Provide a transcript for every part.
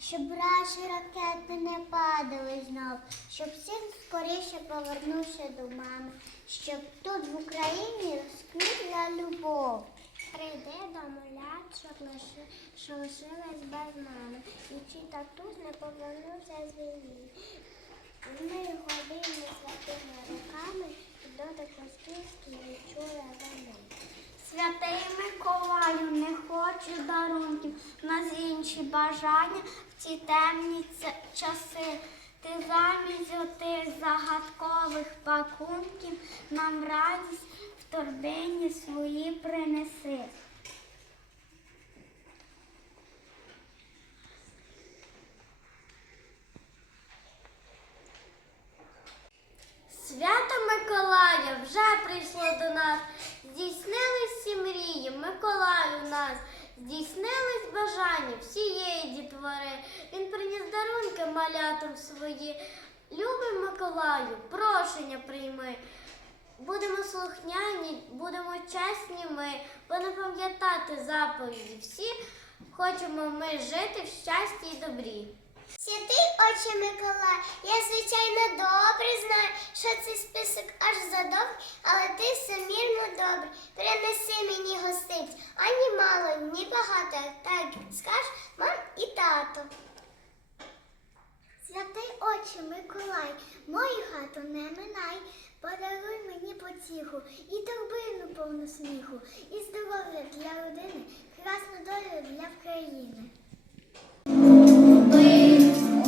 щоб наші ракети не падали знов, щоб всім скоріше повернувся до мами, щоб тут в Україні розквітла любов. Прийди до малят, щоб лиши, лишилась без мами, і чий татусь не повернувся з війни. Ми години святими руками і дотик батьківський відчула вони. Святий Миколаю, не хочу дарунків, нас інші бажання в ці темні часи. Ти замість отих загадкових пакунків нам радість в торбині свої принеси. Свято Миколая вже прийшло до нас. Здійснились всі мрії, Миколай у нас. Здійснились бажання всієї дітвори. Він приніс дарунки малятам свої. Любий Миколаю, прошення прийми. Будемо слухняні, будемо чесні ми, будемо пам'ятати заповіді. Всі хочемо ми жити в щасті і добрі. Святий отче Миколай, я звичайно добре знаю, що цей список аж задовгий, але ти всемірно добрий. Принеси мені гостиць, ані мало, ні багато, так скаж мам і тато. Святий отче Миколай, мою хату не минай, подаруй мені потіху і торбину повну сміху, і здоров'я для родини, красну долю для країни.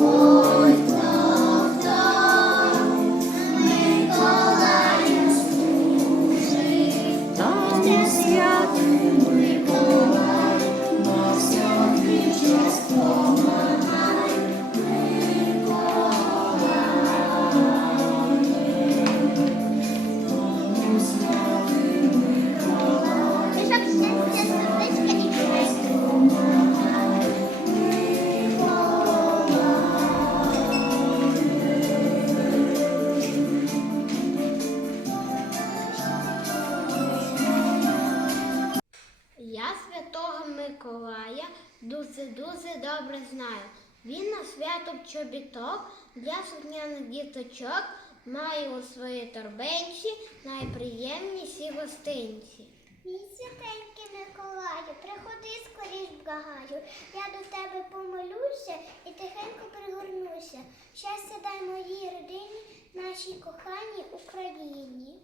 Oh. Добре знаю. Він на свято чобіток для сукняних діточок має у своїй торбенці найприємніші гостинці. Мій святенький Миколаю, приходи скоріш благаю. Я до тебе помолюся і тихенько пригорнуся. Щастя дай моїй родині, нашій коханій Україні.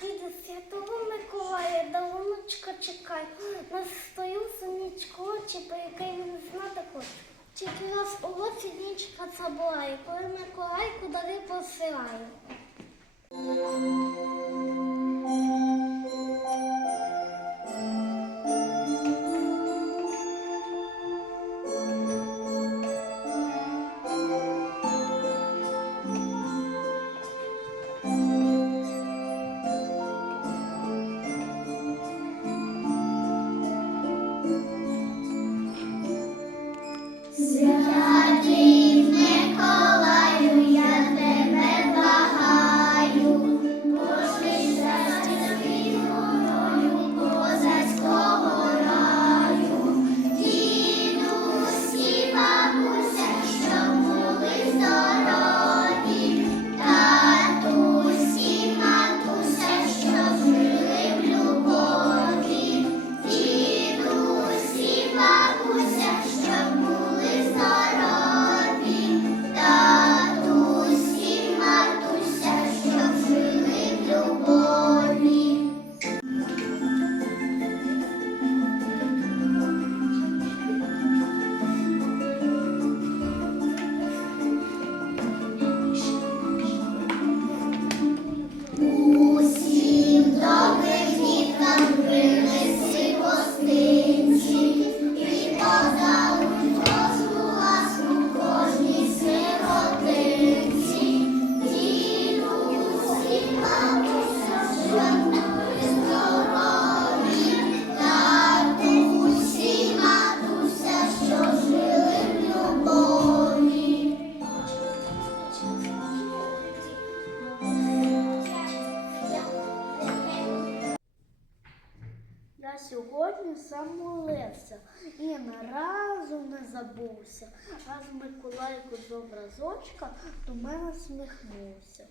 До святого Миколая, давночка чекай. Нас стою сонечко очі, по який він знати хочу. Тільки раз у році нічка забуває, коли Миколай куди посилає. Миколайко з образочка до мене сміхнувся.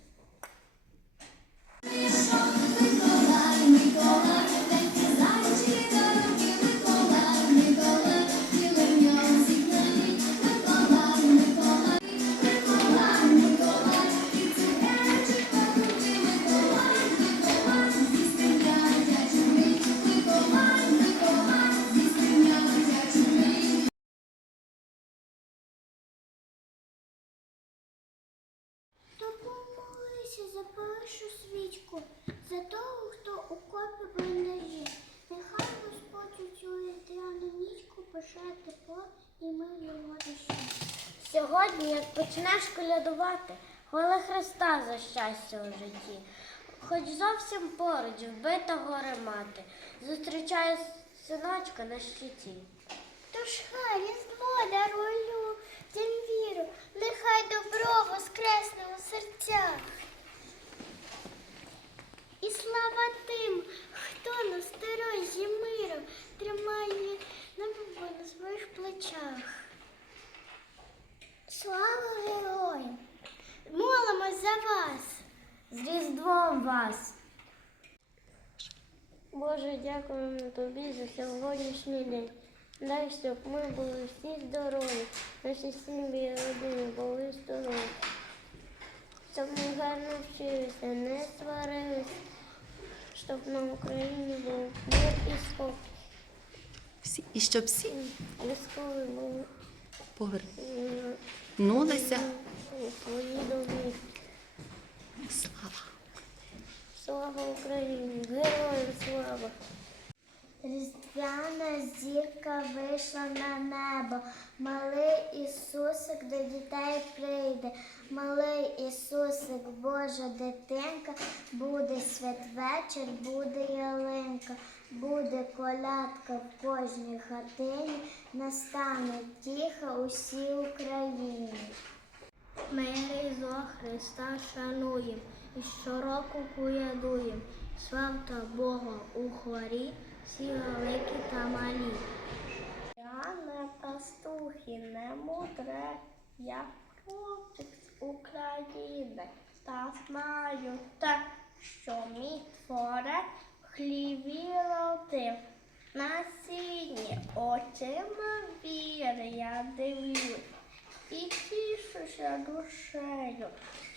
Сьогодні, як почнеш колядувати, хвали Христа за щастя у житті. Хоч зовсім поруч вбита горе мати, зустрічає синочка на щиті. Тож хай різдво дарую тим віру, нехай добро воскресне у серцях. І слава тим, хто на сторожі миру тримає небо на своїх плечах. Слава героям! Молимось за вас! З Різдвом вас! Боже, дякуємо тобі за сьогоднішній день. Дай, щоб ми були всі здорові, наші сім'ї і родини були здорові. Щоб ми гарно вчилися, не сварилися, щоб на Україні був мир і спокій. Всі, і щоб всі Військові були повернулися. Домі. Слава! Слава Україні! Героям слава! Різдвяна зірка вийшла на небо. Малий Ісусик до дітей прийде. Малий Ісусик, Божа дитинка, буде святвечір, буде ялинка, буде колядка в кожній хатині, настане тиха усій Україні. Ми Різдво Христа шануєм і щороку куядуєм. Славта Бога у хворі, всі великі та малі. Я не пастухи, не мудре, я хлопчик з України, та знаю те, що мій творець хліві родив. На сіні очима віри я дивлюсь і тішуся душею,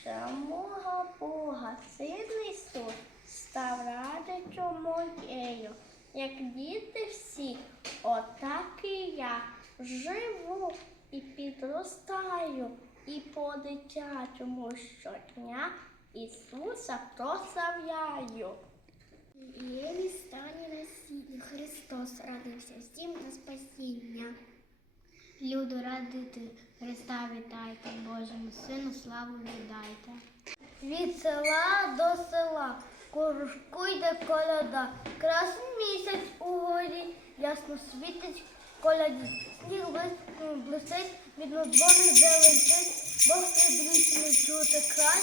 що мого Бога син Ісус став радичу моєю. Як діти всі, отак і я живу і підростаю, і по дитячому щодня Ісуса Єлі стані насіння, Христос радився всім на спасіння. Люду радити, Христа вітайте, Божому Сину славу віддайте. Від села до села кружку йде коляда. Красний місяць у горі, ясно світить коляді. Сніг блис- блистить, видно дзвоник зеленчить, Бог підвічний чути краю,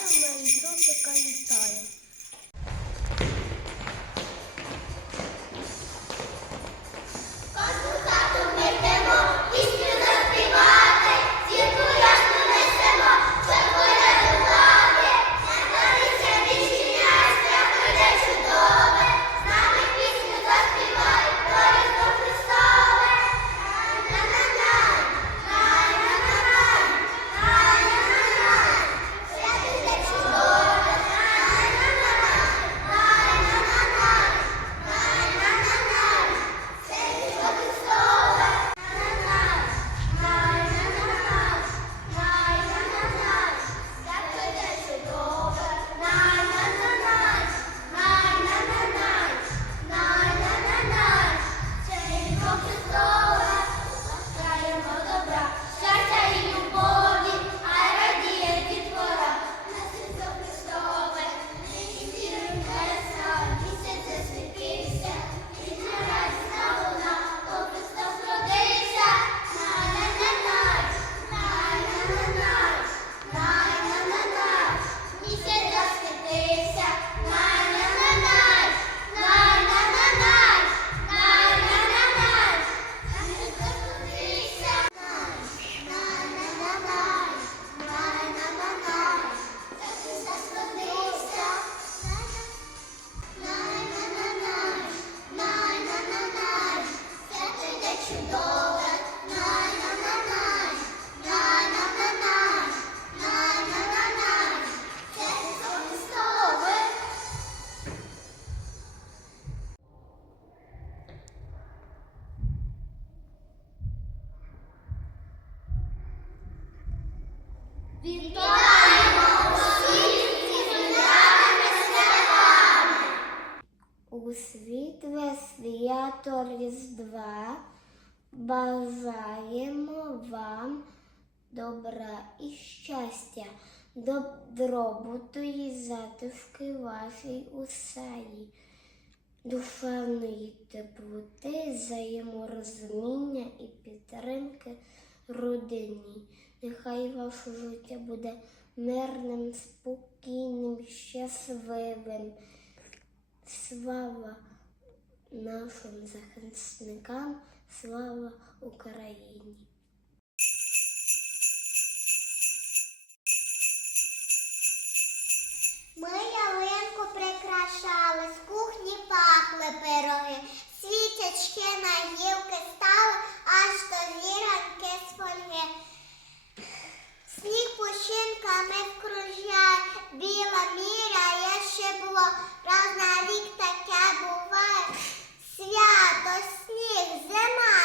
добра і щастя, добробуту і затишки вашій усаї, душевної теплоти, взаєморозуміння і підтримки родині. Нехай ваше життя буде мирним, спокійним, щасливим. Слава нашим захисникам, слава Україні. прикрашали, з кухні пахли пироги, світячки на гілки стали аж до зіранки з фольги. Сніг пущинками вкружає, біла міра є ще було. Раз на рік таке буває. Свято сніг зима.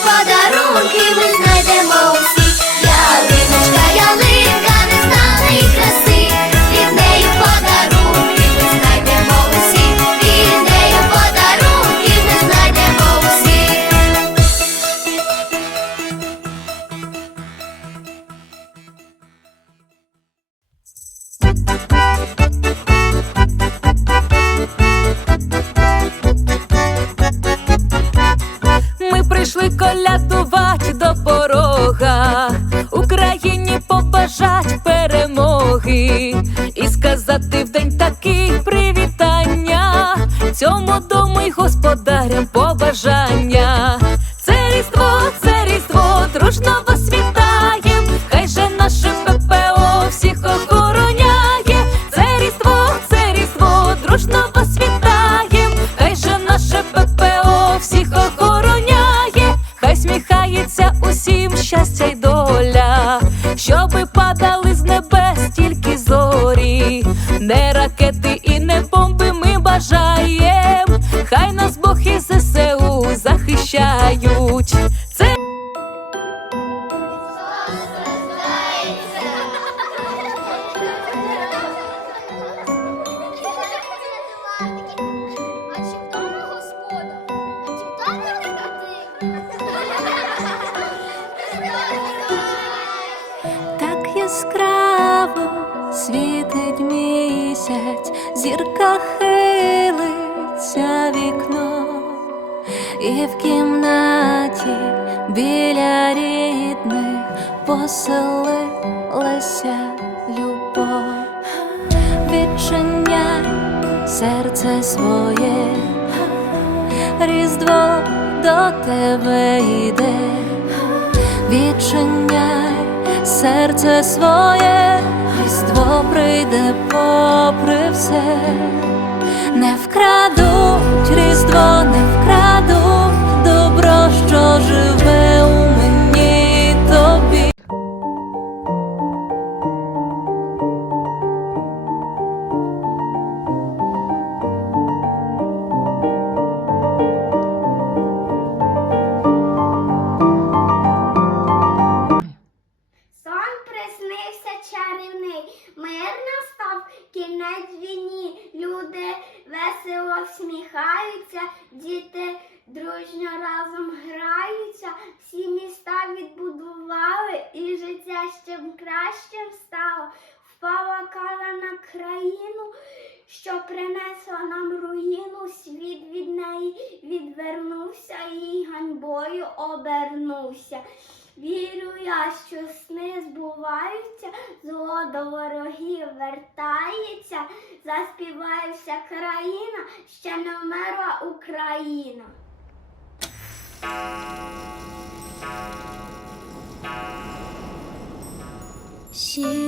впаде. бажать перемоги і сказати в день такий привітання цьому дому й господарям місяць, зірка хилиться вікно, і в кімнаті біля рідних поселилася любов, відчиняй серце своє, різдво до тебе йде, відчиняй серце своє. Різдво прийде всміхаються, діти дружньо разом граються, всі міста відбудували і життя ще кращим стало. Впала кара на країну, що принесла нам руїну, світ від неї відвернувся і ганьбою обернувся. Вірю я, що сни збуваються, зло до ворогів вертається, заспіває вся країна, ще не вмерла Україна. She